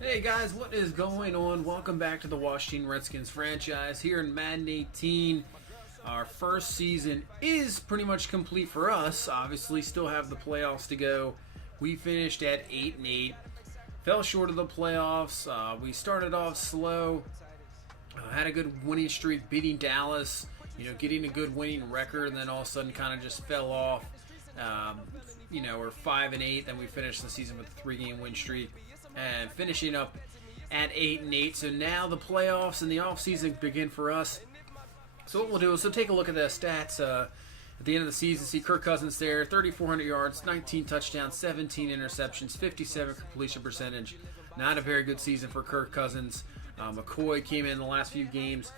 Hey guys, what is going on? Welcome back to the Washington Redskins franchise here in Madden 18. Our first season is pretty much complete for us. Obviously, still have the playoffs to go. We finished at 8-8. Fell short of the playoffs. We started off slow. Had a good winning streak, beating Dallas. Getting a good winning record, and then all of a sudden kind of just fell off. We're 5-8. Then we finished the season with a 3-game win streak. And finishing up at 8-8. So now the playoffs and the offseason begin for us. So what we'll do is take a look at the stats at the end of the season. See Kirk Cousins there, 3,400 yards, 19 touchdowns, 17 interceptions, 57 completion percentage. Not a very good season for Kirk Cousins. McCoy came in the last few games,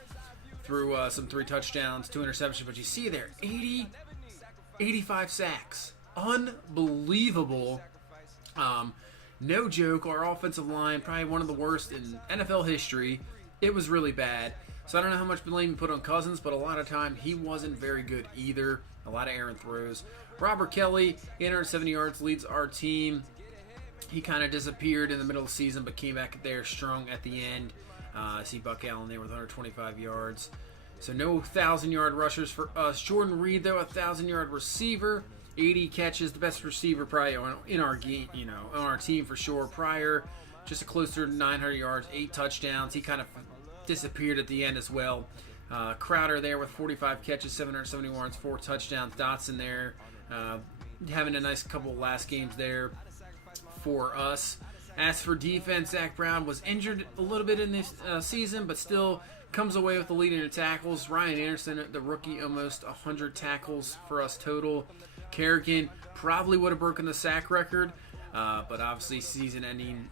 threw some 3 touchdowns, 2 interceptions. But you see there, 85 sacks. Unbelievable. No joke, our offensive line, probably one of the worst in NFL history. It was really bad. So I don't know how much blame you put on Cousins, but a lot of time he wasn't very good either. A lot of errant throws. Robert Kelly, 870 yards, leads our team. He kind of disappeared in the middle of the season, but came back there strong at the end. I see Buck Allen there with 125 yards. So no 1,000-yard rushers for us. Jordan Reed, though, a 1,000-yard receiver. 80 catches, the best receiver probably in our game, on our team for sure. Pryor, just a closer to 900 yards, 8 touchdowns. He kind of disappeared at the end as well. Crowder there with 45 catches, 770 yards, 4 touchdowns. Dotson there, having a nice couple of last games there for us. As for defense, Zach Brown was injured a little bit in this season, but still comes away with the lead in the tackles. Ryan Anderson, the rookie, almost 100 tackles for us total. Kerrigan probably would have broken the sack record, but obviously season-ending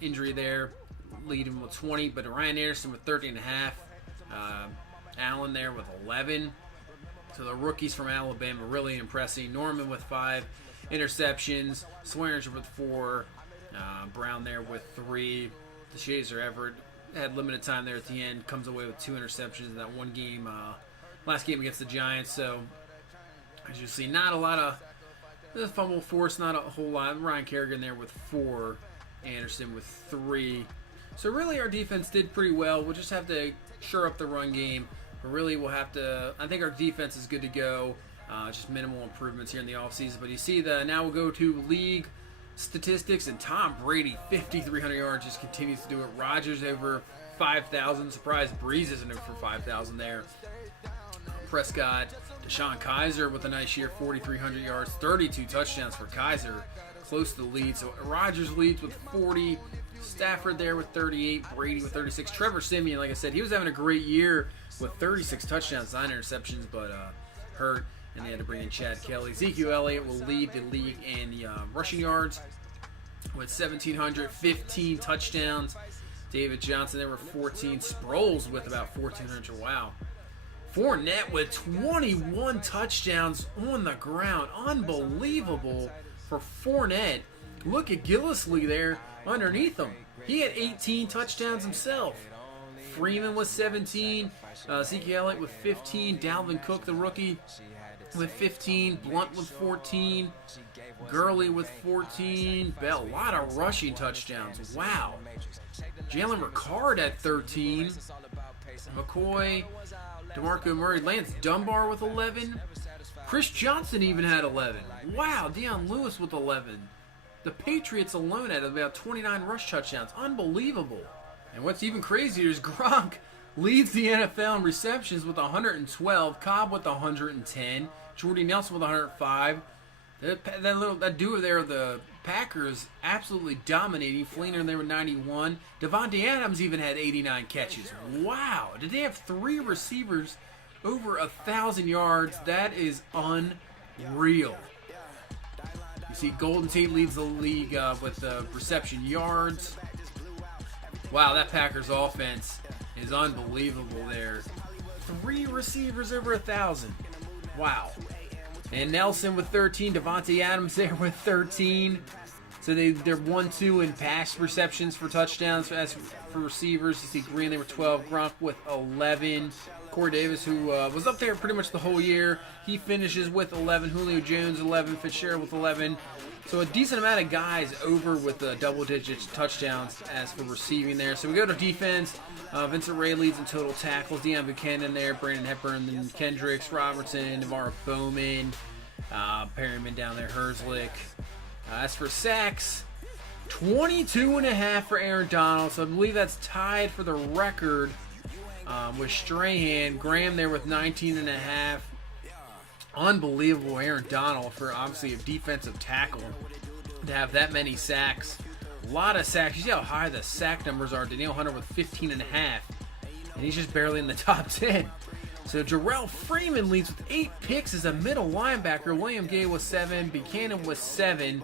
injury there, leading with 20. But Ryan Anderson with 13.5. Allen there with 11. So the rookies from Alabama really impressing. Norman with 5 interceptions. Swearinger with 4. Brown there with 3. DeShazer Everett had limited time there at the end. Comes away with 2 interceptions in that one game, last game against the Giants. So as you see, not a lot of fumble force, not a whole lot. Ryan Kerrigan there with 4. Anderson with 3. So really our defense did pretty well. We'll just have to shore up the run game. But really we'll have to, I think our defense is good to go. Just minimal improvements here in the offseason. But you see now we'll go to league statistics, and Tom Brady, 5,300 yards, just continues to do it. Rodgers over 5,000. Surprise Breeze isn't over 5,000 there. Prescott, Deshaun Kaiser with a nice year, 4,300 yards, 32 touchdowns for Kaiser, close to the lead. So Rodgers leads with 40. Stafford there with 38. Brady with 36. Trevor Siemian, like I said, he was having a great year with 36 touchdowns, 9 interceptions, but hurt, and they had to bring in Chad Kelly. Ezekiel Elliott will lead the league in the rushing yards with 1,700, 15 touchdowns. David Johnson there with 14. Sproles with about 1,400. Wow. Fournette with 21 touchdowns on the ground. Unbelievable for Fournette. Look at Gillislee there underneath him. He had 18 touchdowns himself. Freeman with 17. Ezekiel Elliott with 15. Dalvin Cook, the rookie, with 15. Blunt with 14. Gurley with 14. Bell, a lot of rushing touchdowns. Wow. Jalen Ricard at 13. McCoy, DeMarco Murray, Lance Dunbar with 11. Chris Johnson even had 11. Wow, Deion Lewis with 11. The Patriots alone had about 29 rush touchdowns. Unbelievable. And what's even crazier is Gronk leads the NFL in receptions with 112. Cobb with 110. Jordy Nelson with 105. That duo there, the Packers, absolutely dominating. Fleener there with 91. Devontae Adams even had 89 catches. Wow. Did they have 3 receivers over 1,000 yards? That is unreal. You see Golden Tate leads the league with reception yards. Wow, that Packers offense is unbelievable there. 3 receivers over 1,000. Wow. And Nelson with 13. Devontae Adams there with 13. So they're 1-2 in pass receptions for touchdowns. As for receivers, you see Green there with 12. Gronk with 11. Corey Davis, who was up there pretty much the whole year. He finishes with 11. Julio Jones, 11. Fitzgerald with 11. So a decent amount of guys over with double-digit touchdowns as for receiving there. So we go to defense. Vincent Ray leads in total tackles. Deion Buchanan there. Brandon Hepburn, then Kendricks, Robertson, Navarro Bowman, Perryman down there, Herzlich. As for sacks, 22.5 for Aaron Donald. So I believe that's tied for the record with Strahan. Graham there with 19.5. Unbelievable Aaron Donald for obviously a defensive tackle to have that many sacks. A lot of sacks. You see how high the sack numbers are. Danielle Hunter with 15.5. And he's just barely in the top 10. So Jarrell Freeman leads with 8 picks as a middle linebacker. William Gay with 7. Buchanan with 7.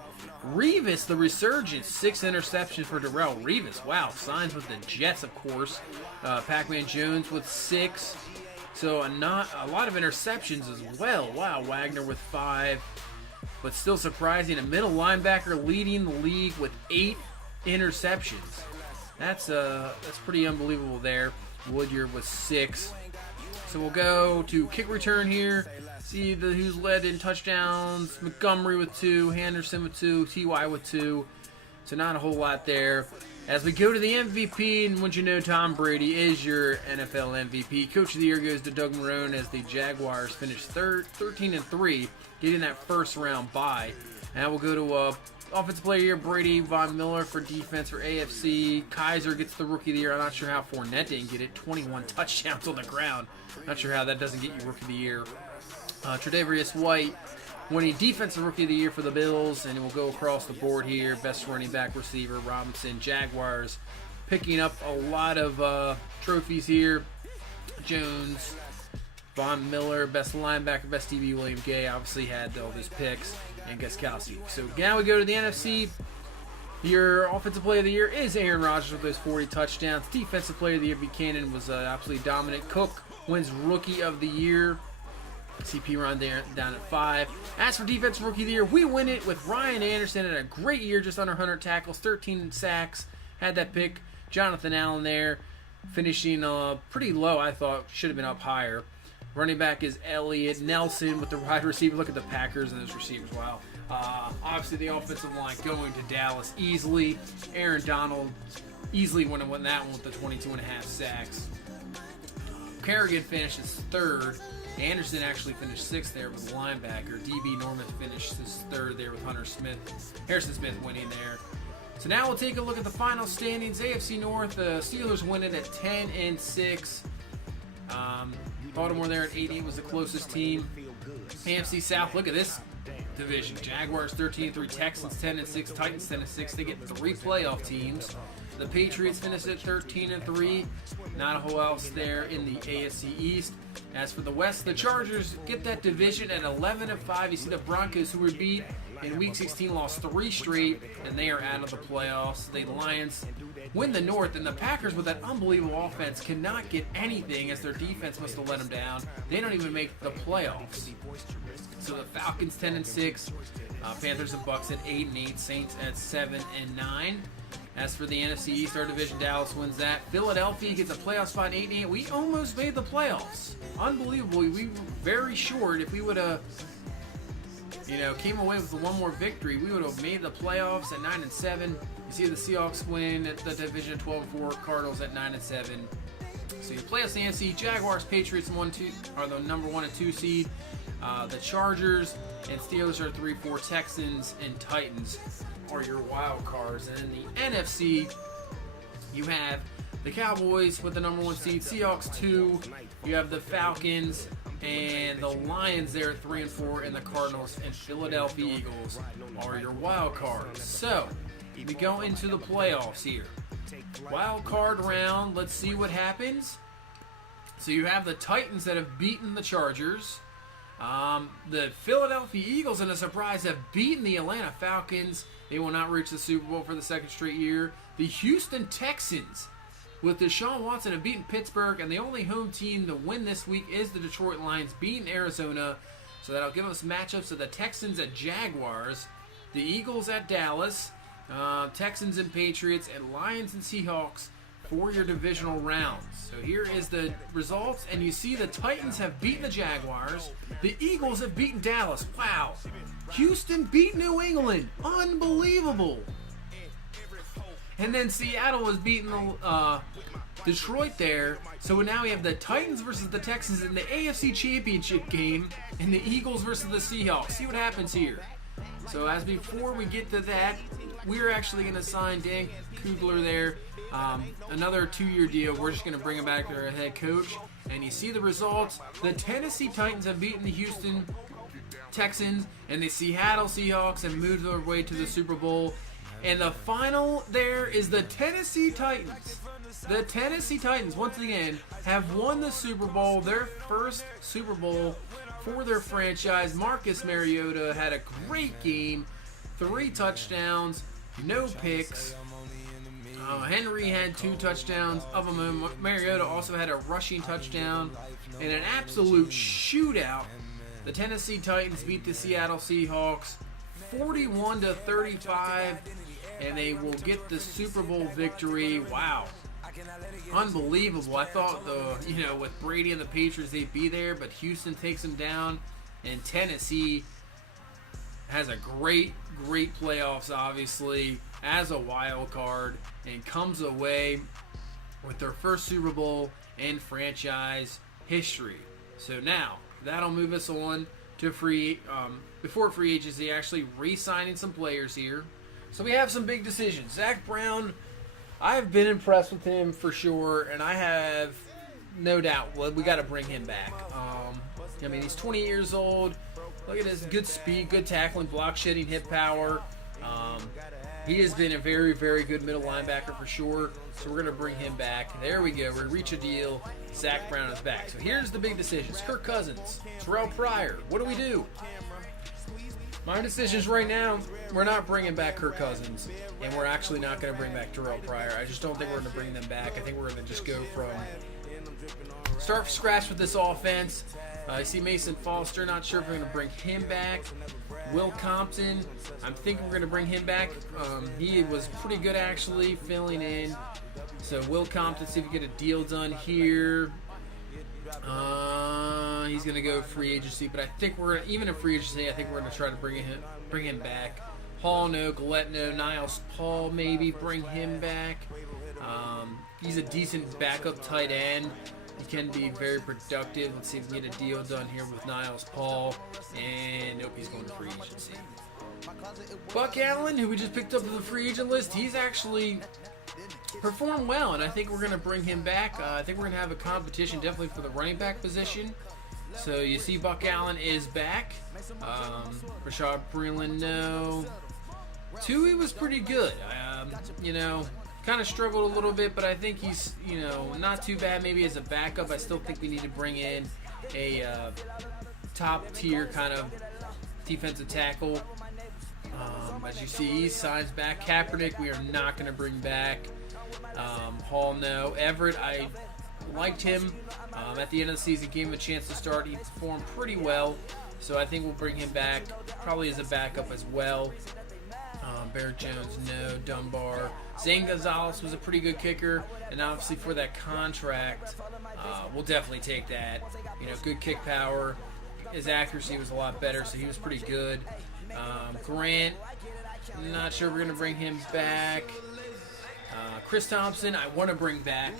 Revis, the resurgence, 6 interceptions for Darrell Revis. Wow, signs with the Jets, of course. Pac-Man Jones with 6. So not a lot of interceptions as well. Wow, Wagner with 5. But still surprising, a middle linebacker leading the league with 8 interceptions. That's pretty unbelievable there. Woodyard with 6. So we'll go to kick return here. See who's led in touchdowns. Montgomery with 2, Henderson with 2, T.Y. with 2. So not a whole lot there. As we go to the MVP, and once you know Tom Brady is your NFL MVP, Coach of the Year goes to Doug Marrone as the Jaguars finish 13-3, getting that first round bye. And we'll go to Offensive Player of the Year, Brady, Von Miller for defense for AFC. Kaiser gets the Rookie of the Year. I'm not sure how Fournette didn't get it. 21 touchdowns on the ground. Not sure how that doesn't get you Rookie of the Year. Tre'Davious White winning Defensive Rookie of the Year for the Bills, and we'll go across the board here. Best running back receiver, Robinson. Jaguars picking up a lot of trophies here. Jones, Von Miller, best linebacker, best DB, William Gay, obviously had all those picks, and Gostkowski. So now we go to the NFC. Your Offensive Player of the Year is Aaron Rodgers with those 40 touchdowns. Defensive Player of the Year, Buchanan, was absolutely dominant. Cook wins Rookie of the Year. CP Ron down at 5. As for Defensive Rookie of the Year, we win it with Ryan Anderson at a great year, just under 100 tackles, 13 sacks. Had that pick. Jonathan Allen there, finishing pretty low, I thought. Should have been up higher. Running back is Elliott. Nelson with the wide receiver. Look at the Packers and those receivers. Wow. Obviously, the offensive line going to Dallas easily. Aaron Donald easily would have won that one with the 22.5 sacks. Kerrigan finishes 3rd. Anderson actually finished 6th there with the linebacker. DB Norman finished his 3rd there with Harrison Smith winning there. So now we'll take a look at the final standings. AFC North, the Steelers winning at 10-6. Baltimore there at 8-8 was the closest team. AFC South, look at this division. Jaguars 13-3, Texans 10-6, Titans 10-6. They get 3 playoff teams. The Patriots finished at 13-3. Not a whole else there in the AFC East. As for the West, the Chargers get that division at 11-5. You see the Broncos, who were beat in Week 16, lost 3 straight, and they are out of the playoffs. The Lions win the North, and the Packers, with that unbelievable offense, cannot get anything as their defense must have let them down. They don't even make the playoffs. So the Falcons 10-6, Panthers and Bucks at 8-8, Saints at 7-9. As for the NFC East, our division, Dallas wins that. Philadelphia gets a playoff spot, 8-8. We almost made the playoffs. Unbelievably, we were very short. If we would have, came away with one more victory, we would have made the playoffs at 9-7. You see the Seahawks win at the division 12-4, Cardinals at 9-7. So your playoffs in the NFC, Jaguars, Patriots 1-2 are the number 1 and 2 seed. The Chargers and Steelers are 3-4. Texans and Titans are your wild cards. And in the NFC, you have the Cowboys with the number 1 seed, Seahawks 2. You have the Falcons and the Lions there at 3-4, and the Cardinals and Philadelphia Eagles are your wild cards. So we go into the playoffs here. Wild card round. Let's see what happens. So you have the Titans that have beaten the Chargers. The Philadelphia Eagles, in a surprise, have beaten the Atlanta Falcons. They will not reach the Super Bowl for the 2nd straight year. The Houston Texans, with Deshaun Watson, have beaten Pittsburgh, and the only home team to win this week is the Detroit Lions, beating Arizona. So that'll give us matchups of the Texans at Jaguars, the Eagles at Dallas, Texans and Patriots, and Lions and Seahawks for your divisional rounds. So here is the results, and you see the Titans have beaten the Jaguars. The Eagles have beaten Dallas. Wow. Houston beat New England. Unbelievable. And then Seattle has beaten Detroit there. So now we have the Titans versus the Texans in the AFC Championship game, and the Eagles versus the Seahawks. See what happens here. So as before we get to that, we're actually going to sign Dan Kugler there. Another 2-year deal. We're just going to bring him back to our head coach. And you see the results. The Tennessee Titans have beaten the Houston Texans, and the Seattle Seahawks have moved their way to the Super Bowl. And the final there is the Tennessee Titans. The Tennessee Titans, once again, have won the Super Bowl, their first Super Bowl for their franchise. Marcus Mariota had a great game, 3 touchdowns, no picks. Henry had 2 touchdowns of them. Mariota also had a rushing touchdown in an absolute shootout. The Tennessee Titans beat the Seattle Seahawks 41-35, and they will get the Super Bowl victory. Wow. Unbelievable. I thought, with Brady and the Patriots, they'd be there, but Houston takes them down, and Tennessee has a great playoffs, obviously, as a wild card, and comes away with their first Super Bowl in franchise history. So now, that'll move us on to before free agency, actually re-signing some players here. So we have some big decisions. Zach Brown, I've been impressed with him for sure, and I have no doubt we got to bring him back. He's 20 years old. Look at his good speed, good tackling, block shedding, hit power. He has been a very, very good middle linebacker for sure. So we're going to bring him back. There we go. We reach a deal. Zach Brown is back. So here's the big decisions. Kirk Cousins, Terrell Pryor. What do we do? My decisions right now, we're not bringing back Kirk Cousins, and we're actually not going to bring back Terrell Pryor. I just don't think we're going to bring them back. I think we're going to just go from start from scratch with this offense. I see Mason Foster. Not sure if we're going to bring him back. Will Compton, I'm thinking we're going to bring him back. He was pretty good, actually, filling in. So Will Compton, see if we get a deal done here. He's going to go free agency, but I think even in free agency, I think we're going to try to bring him back. Hall, no. Gillette, no. Niles Paul, maybe bring him back. He's a decent backup tight end. He can be very productive. Let's see if we can get a deal done here with Niles Paul. And nope, he's going to free agency. Buck Allen, who we just picked up on the free agent list, he's actually performed well, and I think we're going to bring him back. I think we're going to have a competition definitely for the running back position. So you see Buck Allen is back. Rashad Breeland, no. Tui was pretty good. Kind of struggled a little bit, but I think he's, not too bad maybe as a backup. I still think we need to bring in a top-tier kind of defensive tackle. As you see, he signs back. Kaepernick, we are not going to bring back. Hall, no. Everett, I liked him. At the end of the season, gave him a chance to start. He performed pretty well, so I think we'll bring him back, probably as a backup as well. Barrett Jones, no. Dunbar. Zane Gonzalez was a pretty good kicker, and obviously for that contract, we'll definitely take that. Good kick power. His accuracy was a lot better, so he was pretty good. Grant, not sure we're going to bring him back. Chris Thompson, I want to bring back.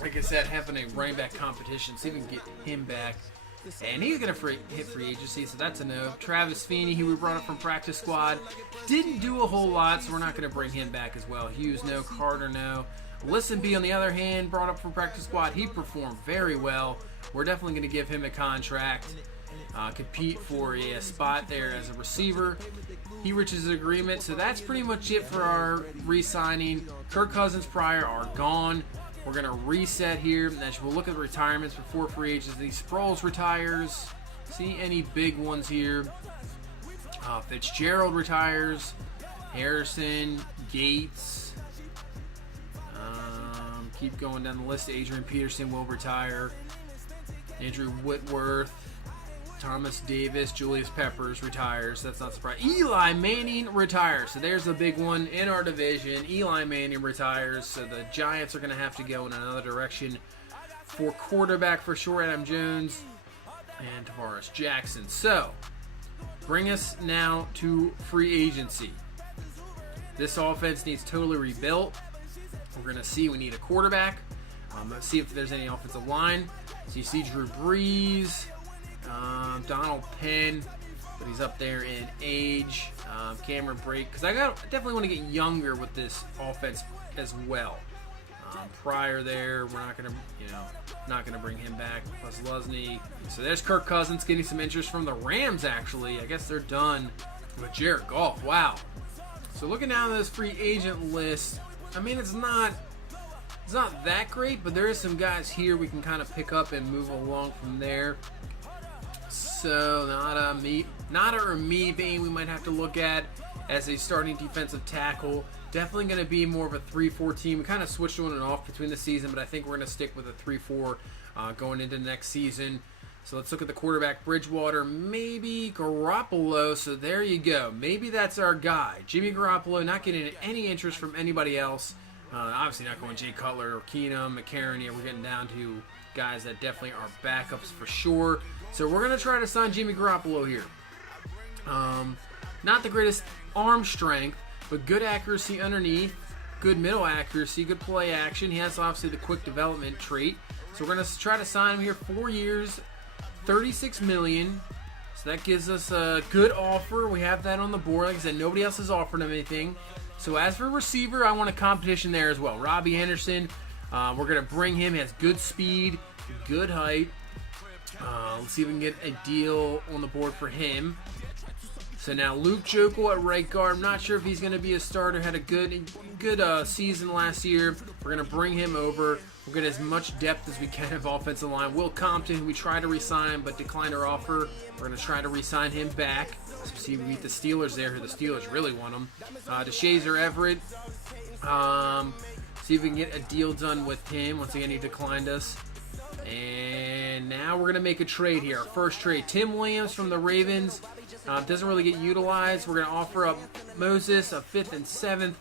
Like I said, having a running back competition, see if we can get him back. And he's going to hit free agency, so that's a no. Travis Feeney, who we brought up from practice squad, didn't do a whole lot, so we're not going to bring him back as well. Hughes, no. Carter, no. Listenby, on the other hand, brought up from practice squad. He performed very well. We're definitely going to give him a contract, compete for a spot there as a receiver. He reaches an agreement, so that's pretty much it for our re-signing. Kirk Cousins, Pryor are gone. We're going to reset here, and then we'll look at the retirements before free agency. Sproles retires. See any big ones here? Fitzgerald retires. Harrison, Gates. Keep going down the list. Adrian Peterson will retire. Andrew Whitworth. Thomas Davis, Julius Peppers retires. That's not surprising. Eli Manning retires. So there's a big one in our division. Eli Manning retires. So the Giants are going to have to go in another direction for quarterback for sure. Adam Jones and Tavares Jackson. So bring us now to free agency. This offense needs totally rebuilt. We're going to see we need a quarterback. Let's see if there's any offensive line. So you see Drew Brees. Donald Penn, but he's up there in age. Cameron Brake, because I definitely want to get younger with this offense as well. Pryor there, we're not gonna bring him back. Plus Lusney. So there's Kirk Cousins getting some interest from the Rams. Actually, I guess they're done with Jared Goff. Wow. So looking down this free agent list, I mean it's not that great, but there is some guys here we can kind of pick up and move along from there. So Nada or Mebane we might have to look at as a starting defensive tackle. Definitely going to be more of a 3-4 team. We kind of switched on and off between the season, but I think we're going to stick with a 3-4 going into the next season. So let's look at the quarterback. Bridgewater, maybe Garoppolo. So there you go. Maybe that's our guy. Jimmy Garoppolo, not getting any interest from anybody else. Obviously not going Jay Cutler or Keenum, McCarron here. We're getting down to guys that definitely are backups for sure. So we're going to try to sign Jimmy Garoppolo here. Not the greatest arm strength, but good accuracy underneath, good middle accuracy, good play action. He has obviously the quick development trait. So we're going to try to sign him here 4 years, $36 million. So that gives us a good offer. We have that on the board. Like I said, nobody else has offered him anything. So as for receiver, I want a competition there as well. Robbie Anderson, we're going to bring him. He has good speed, good height. Let's see if we can get a deal on the board for him. So now Luke Jokel at right guard. I'm not sure if he's going to be a starter. Had a good season last year. We're going to bring him over. We'll get as much depth as we can of offensive line. Will Compton, who we tried to re-sign but declined our offer. We're going to try to re-sign him back. Let's see if we meet the Steelers there, who the Steelers really want him. DeShazer Everett. See if we can get a deal done with him. Once again, he declined us. And now we're going to make a trade here. Our first trade. Tim Williams from the Ravens. Doesn't really get utilized. We're going to offer up Moses, a 5th and 7th.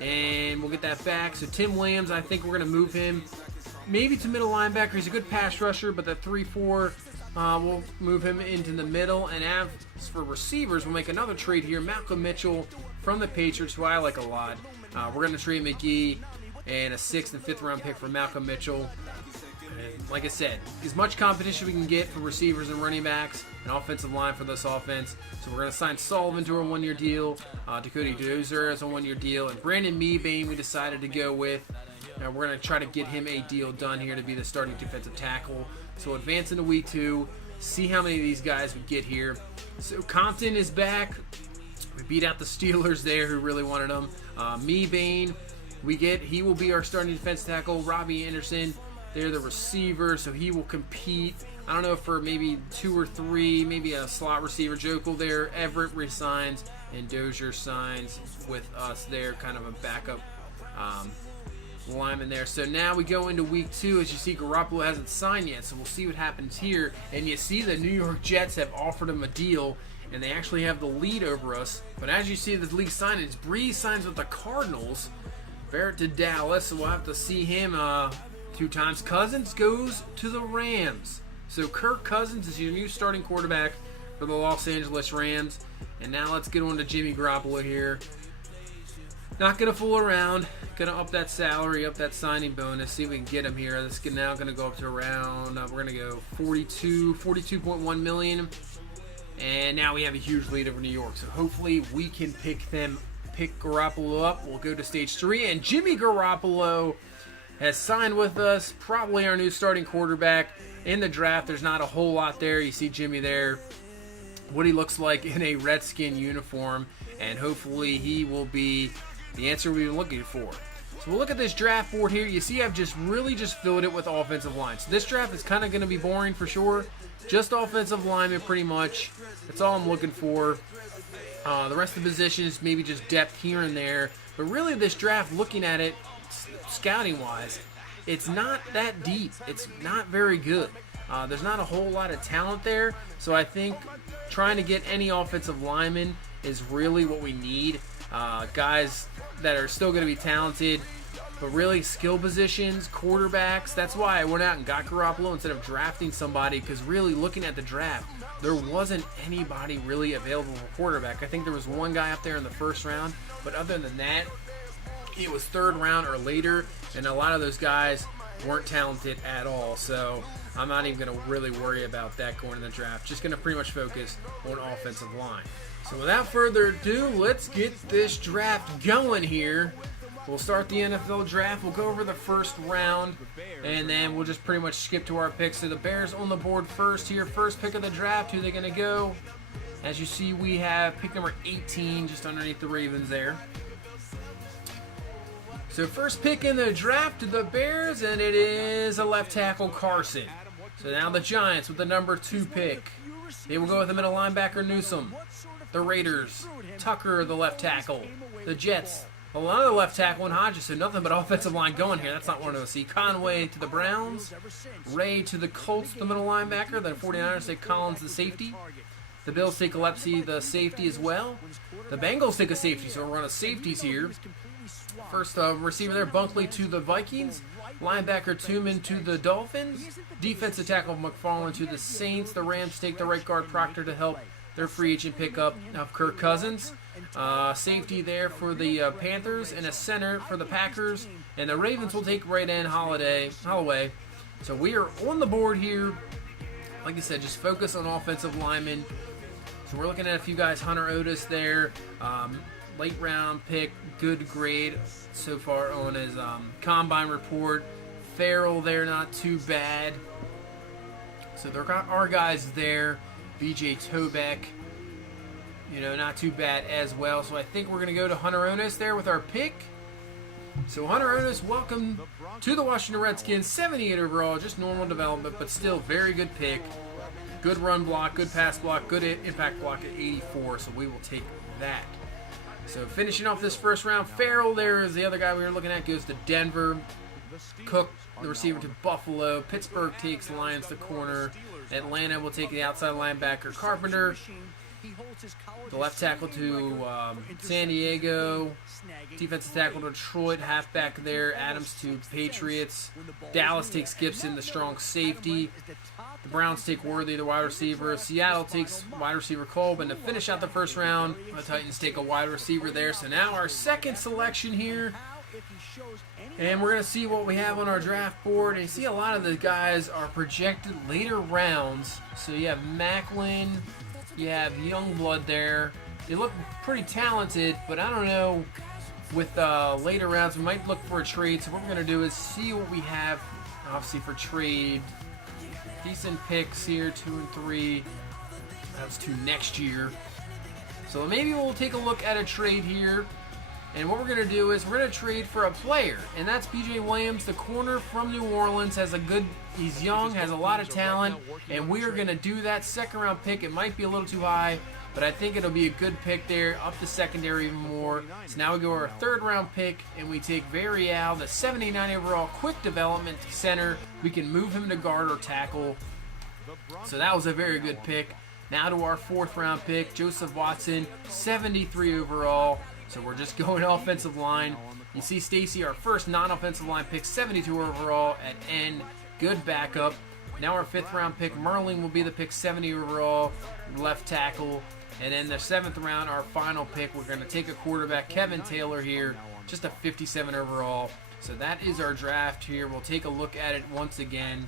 And we'll get that back. So Tim Williams, I think we're going to move him maybe to middle linebacker. He's a good pass rusher, but the 3-4, we'll move him into the middle. And as for receivers, we'll make another trade here. Malcolm Mitchell from the Patriots, who I like a lot. We're going to trade McGee and a 6th and 5th round pick for Malcolm Mitchell. And like I said, as much competition we can get for receivers and running backs and offensive line for this offense. So we're going to sign Sullivan to a 1-year deal. Dakota Dozer as a 1-year deal. And Brandon Mebane we decided to go with. We're going to try to get him a deal done here to be the starting defensive tackle. So advance into week 2. See how many of these guys we get here. So Compton is back. We beat out the Steelers there who really wanted him. Mebane he will be our starting defensive tackle. Robbie Anderson. They're the receiver, so he will compete. I don't know, for maybe 2 or 3, maybe a slot receiver. Jokel there. Everett resigns, and Dozier signs with us there, kind of a backup lineman there. So now we go into week 2. As you see, Garoppolo hasn't signed yet, so we'll see what happens here. And you see the New York Jets have offered him a deal, and they actually have the lead over us. But as you see the league signings, Breeze signs with the Cardinals. Barrett to Dallas, so we'll have to see him 2 times. Cousins goes to the Rams. So Kirk Cousins is your new starting quarterback for the Los Angeles Rams. And now let's get on to Jimmy Garoppolo here. Not going to fool around. Going to up that salary, up that signing bonus. See if we can get him here. This is now going to go up to around, we're going to go 42.1 million. And now we have a huge lead over New York. So hopefully we can pick Garoppolo up. We'll go to stage 3. And Jimmy Garoppolo has signed with us, probably our new starting quarterback. In the draft, there's not a whole lot there. You see Jimmy there, what he looks like in a Redskin uniform, and hopefully he will be the answer we've been looking for. So we'll look at this draft board here. You see I've just filled it with offensive line. So this draft is kind of going to be boring for sure. Just offensive linemen pretty much. That's all I'm looking for. The rest of the positions, maybe just depth here and there. But really this draft, looking at it, scouting wise, it's not that deep. It's not very good. There's not a whole lot of talent there, so I think trying to get any offensive lineman is really what we need. Guys that are still going to be talented, but really skill positions, quarterbacks. That's why I went out and got Garoppolo instead of drafting somebody, because really looking at the draft, there wasn't anybody really available for quarterback. I think there was one guy up there in the first round, but other than that, it was third round or later, and a lot of those guys weren't talented at all. So I'm not even going to really worry about that going in the draft. Just going to pretty much focus on offensive line. So without further ado, let's get this draft going here. We'll start the NFL draft. We'll go over the first round, and then we'll just pretty much skip to our picks. So the Bears on the board first here. First pick of the draft. Who are they going to go? As you see, we have pick number 18 just underneath the Ravens there. So first pick in the draft to the Bears, and it is a left tackle, Carson. So now the Giants with the number 2 pick. They will go with the middle linebacker, Newsome. The Raiders, Tucker, the left tackle. The Jets, another left tackle in Hodges, so nothing but offensive line going here. That's not one to see. Conway to the Browns. Ray to the Colts, the middle linebacker. The 49ers take Collins, the safety. The Bills take Gillespie, the safety as well. The Bengals take a safety, so we're on a safeties here. First receiver there, Bunkley to the Vikings. Linebacker Tooman to the Dolphins. Defensive tackle McFarland to the Saints. The Rams take the right guard Proctor to help their free agent pickup of Kirk Cousins. Safety there for the Panthers, and a center for the Packers. And the Ravens will take right end Holloway. So we are on the board here. Like I said, just focus on offensive linemen. So we're looking at a few guys. Hunter Otis there. Late round pick. Good grade so far on his combine report. Farrell there, not too bad. So there are guys there. BJ Tobeck, not too bad as well. So I think we're going to go to Hunter Otis there with our pick. So Hunter Otis, welcome to the Washington Redskins. 78 overall, just normal development, but still very good pick. Good run block, good pass block, good impact block at 84, so we will take that. So finishing off this first round, Farrell there is the other guy we were looking at, goes to Denver. Cook, the receiver, to Buffalo. Pittsburgh takes Lions to corner. Atlanta will take the outside linebacker Carpenter. The left tackle to San Diego. Defensive tackle to Detroit. Halfback there, Adams to Patriots. Dallas takes Gibson, the strong safety. The Browns take Worthy, the wide receiver. Seattle takes wide receiver Kolb. And to finish out the first round, the Titans take a wide receiver there. So now our second selection here. And we're going to see what we have on our draft board. And you see a lot of the guys are projected later rounds. So you have Macklin, you have Youngblood there. They look pretty talented, but I don't know. With later rounds, we might look for a trade. So what we're going to do is see what we have, obviously, for trade. Decent picks here, 2 and 3. That's 2 next year. So maybe we'll take a look at a trade here. And what we're going to do is we're going to trade for a player. And that's B.J. Williams, the corner from New Orleans. He's young, has a lot of talent. And we are going to do that second round pick. It might be a little too high, but I think it'll be a good pick there, up the secondary even more. So now we go our third round pick, and we take Varial, the 79 overall quick development center. We can move him to guard or tackle. So that was a very good pick. Now to our fourth round pick, Joseph Watson, 73 overall. So we're just going offensive line. You see Stacy, our first non-offensive line pick, 72 overall at end. Good backup. Now our fifth round pick, Merling, will be the pick, 70 overall, left tackle. And in the seventh round, our final pick, we're going to take a quarterback, Kevin Taylor here, just a 57 overall. So that is our draft here. We'll take a look at it once again.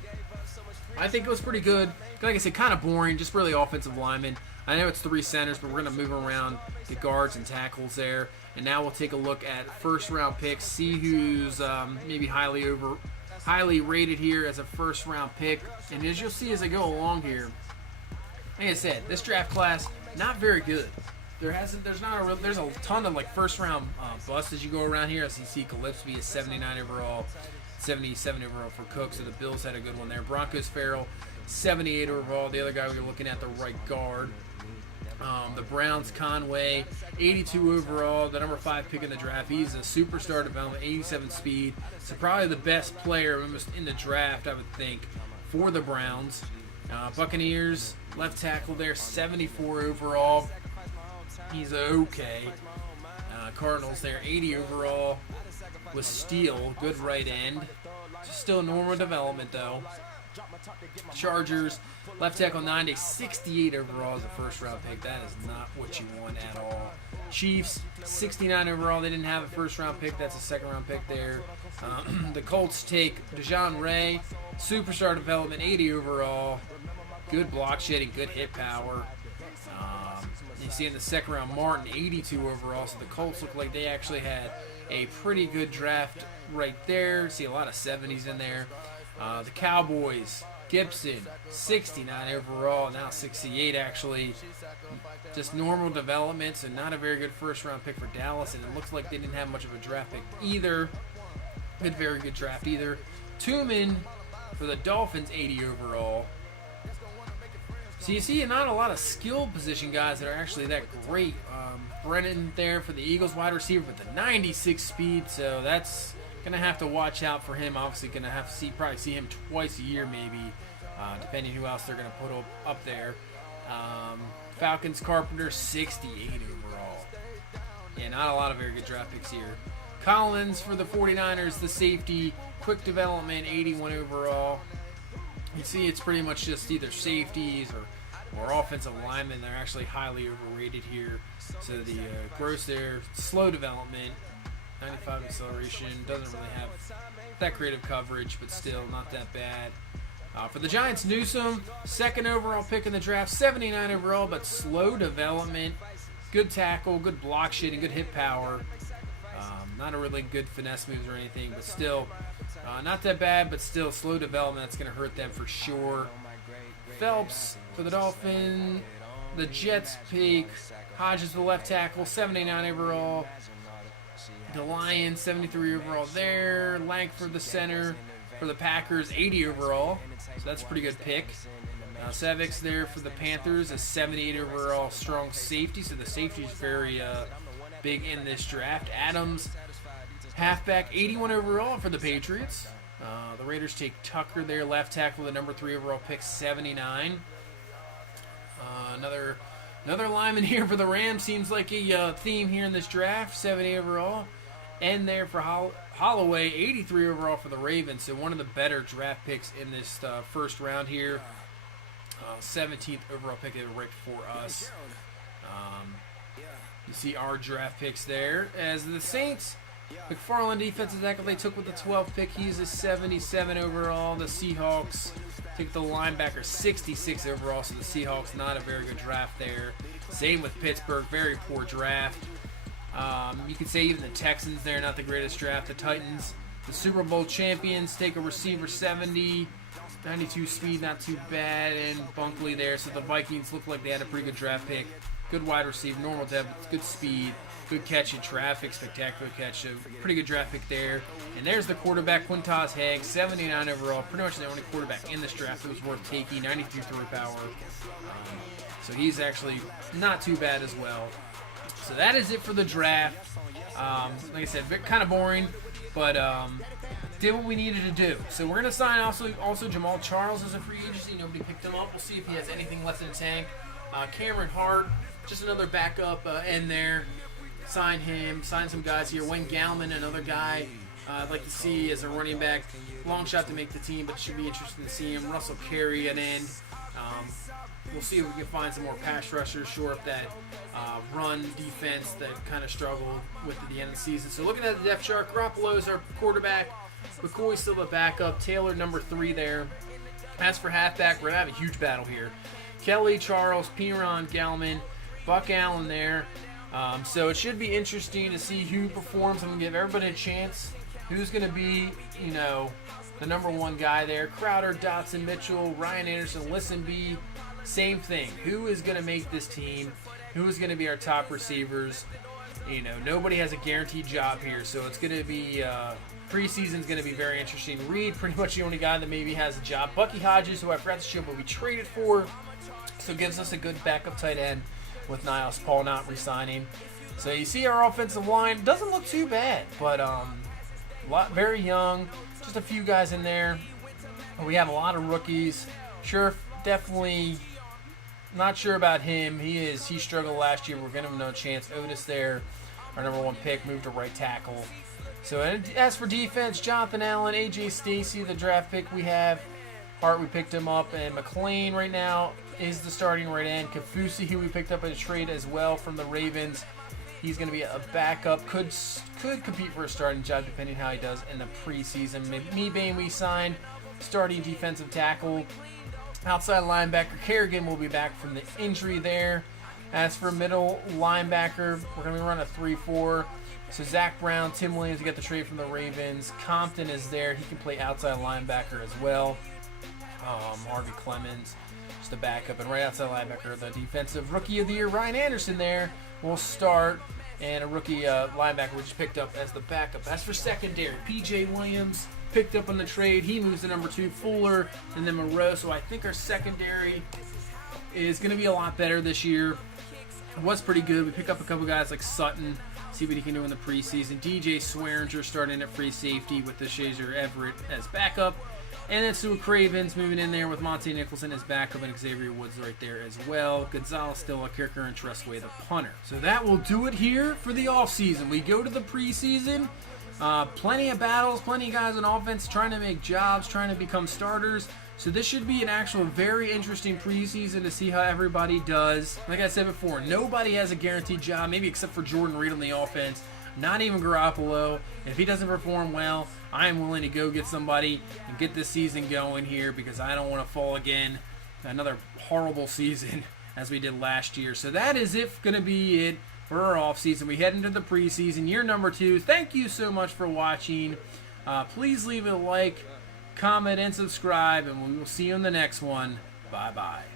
I think it was pretty good. Like I said, kind of boring, just really offensive linemen. I know it's 3 centers, but we're going to move around the guards and tackles there. And now we'll take a look at first-round picks, see who's maybe highly rated here as a first-round pick. And as you'll see as I go along here, like I said, this draft class, not very good. There's a ton of like first-round busts as you go around here. As you see, Gillespie is 79 overall, 77 overall for Cook, so the Bills had a good one there. Broncos Farrell, 78 overall. The other guy we were looking at, the right guard. The Browns, Conway, 82 overall, the number 5 pick in the draft. He's a superstar development, 87 speed. So probably the best player almost in the draft, I would think, for the Browns. Buccaneers, left tackle there, 74 overall. He's okay. Cardinals there, 80 overall with Steele, good right end. Still normal development though. Chargers, left tackle 90, 68 overall as a first round pick. That is not what you want at all. Chiefs, 69 overall. They didn't have a first round pick. That's a second round pick there. The Colts take DeJohn Ray, superstar development, 80 overall. Good block shedding, good hit power. You see in the second round, Martin, 82 overall. So the Colts look like they actually had a pretty good draft right there. See a lot of 70s in there. The Cowboys, Gibson, 69 overall, now 68 actually. Just normal development, so not a very good first round pick for Dallas, and it looks like they didn't have much of a draft pick either. Very good draft either. Tooman for the Dolphins, 80 overall. So you see not a lot of skill position guys that are actually that great. Brennan there for the Eagles, wide receiver with the 96 speed, so that's going to have to watch out for him. Obviously going to have to probably see him twice a year maybe, depending who else they're going to put up there. Falcons, Carpenter, 68 overall. Yeah, not a lot of very good draft picks here. Collins for the 49ers, the safety, quick development, 81 overall. You see it's pretty much just either safeties or offensive linemen. They're actually highly overrated here. So the gross there, slow development, 95 acceleration, doesn't really have that creative coverage, but still not that bad. For the Giants, Newsome, second overall pick in the draft, 79 overall, but slow development, good tackle, good block shedding, good hit power. Not a really good finesse moves or anything, but still not that bad, but still slow development. That's going to hurt them for sure. Phelps for the Dolphins, the Jets pick, Hodges the left tackle, 79 overall. The Lions, 73 overall there. Langford the center for the Packers, 80 overall. So that's a pretty good pick. Savix there for the Panthers, a 78 overall strong safety. So the safety is very big in this draft. Adams, halfback, 81 overall for the Patriots. The Raiders take Tucker there, left tackle, the number 3 overall pick, 79. Another lineman here for the Rams. Seems like a theme here in this draft, 70 overall. And there for Holloway, 83 overall for the Ravens. So one of the better draft picks in this first round here. 17th overall pick right for us. You see our draft picks there. As the Saints, McFarland defensive tackle they took with the 12th pick. He's a 77 overall. The Seahawks took the linebacker, 66 overall. So the Seahawks, not a very good draft there. Same with Pittsburgh, very poor draft. You could say even the Texans there, not the greatest draft. The Titans, the Super Bowl champions, take a receiver, 70, 92 speed, not too bad, and Bunkley there. So the Vikings look like they had a pretty good draft pick. Good wide receiver, normal depth, good speed, good catch in traffic, spectacular catch. So pretty good draft pick there. And there's the quarterback, Quintaz Hague, 79 overall. Pretty much the only quarterback in this draft that was worth taking, 93 throw power. So he's actually not too bad as well. So that is it for the draft. Like I said, kind of boring, but did what we needed to do. So we're going to sign also Jamal Charles as a free agency. Nobody picked him up. We'll see if he has anything left in the tank. Cameron Hart, just another backup end there. Sign him. Sign some guys here. Wayne Gallman, another guy I'd like to see as a running back. Long shot to make the team, but it should be interesting to see him. Russell Carey at end. We'll see if we can find some more pass rushers, shore up that run defense that kind of struggled with at the end of the season. So looking at the depth chart, Garoppolo's our quarterback. McCoy's still a backup. Taylor, number 3 there. As for halfback, we're going to have a huge battle here. Kelly, Charles, Piron, Gallman, Buck Allen there. So it should be interesting to see who performs. I'm going to give everybody a chance. Who's going to be, the number 1 guy there. Crowder, Dotson, Mitchell, Ryan Anderson, Listenby. Same thing. Who is going to make this team? Who is going to be our top receivers? Nobody has a guaranteed job here, so it's going to be preseason's going to be very interesting. Reed, pretty much the only guy that maybe has a job. Bucky Hodges, who I forgot to show, but we traded for, so gives us a good backup tight end with Niles Paul not re-signing. So you see our offensive line doesn't look too bad, but very young. Just a few guys in there. We have a lot of rookies. Sure, definitely not sure about him. He struggled last year. We're giving him no chance. Otis there, our number 1 pick, moved to right tackle. So as for defense, Jonathan Allen, AJ Stacy, the draft pick we have. Hart, we picked him up, and McLean right now is the starting right end. Kafusi, who we picked up in a trade as well from the Ravens. He's going to be a backup. Could compete for a starting job depending how he does in the preseason. Mebane we signed, starting defensive tackle. Outside linebacker, Kerrigan will be back from the injury there. As for middle linebacker, we're going to run a 3-4. So Zach Brown, Tim Williams, we got the trade from the Ravens. Compton is there. He can play outside linebacker as well. Harvey Clemens, just a backup. And right outside linebacker, the defensive rookie of the year, Ryan Anderson there, will start. And a rookie linebacker, which is picked up as the backup. As for secondary, P.J. Williams picked up on the trade. He moves to number 2, Fuller, and then Moreau. So I think our secondary is going to be a lot better this year. It was pretty good. We pick up a couple guys like Sutton, see what he can do in the preseason. DJ Swearinger starting at free safety with the Shazer Everett as backup. And then Sue Cravens moving in there with Monte Nicholson as backup and Xavier Woods right there as well. Gonzalez still a kicker and Trustway the punter. So that will do it here for the offseason. We go to the preseason. Plenty of battles, plenty of guys on offense trying to make jobs, trying to become starters. So this should be an actual very interesting preseason to see how everybody does. Like I said before, nobody has a guaranteed job, maybe except for Jordan Reed on the offense. Not even Garoppolo. If he doesn't perform well, I am willing to go get somebody and get this season going here because I don't want to fall again. Another horrible season as we did last year. So that is going to be it for our offseason. We head into the preseason, year number 2. Thank you so much for watching. Please leave a like, comment, and subscribe, and we will see you in the next one. Bye-bye.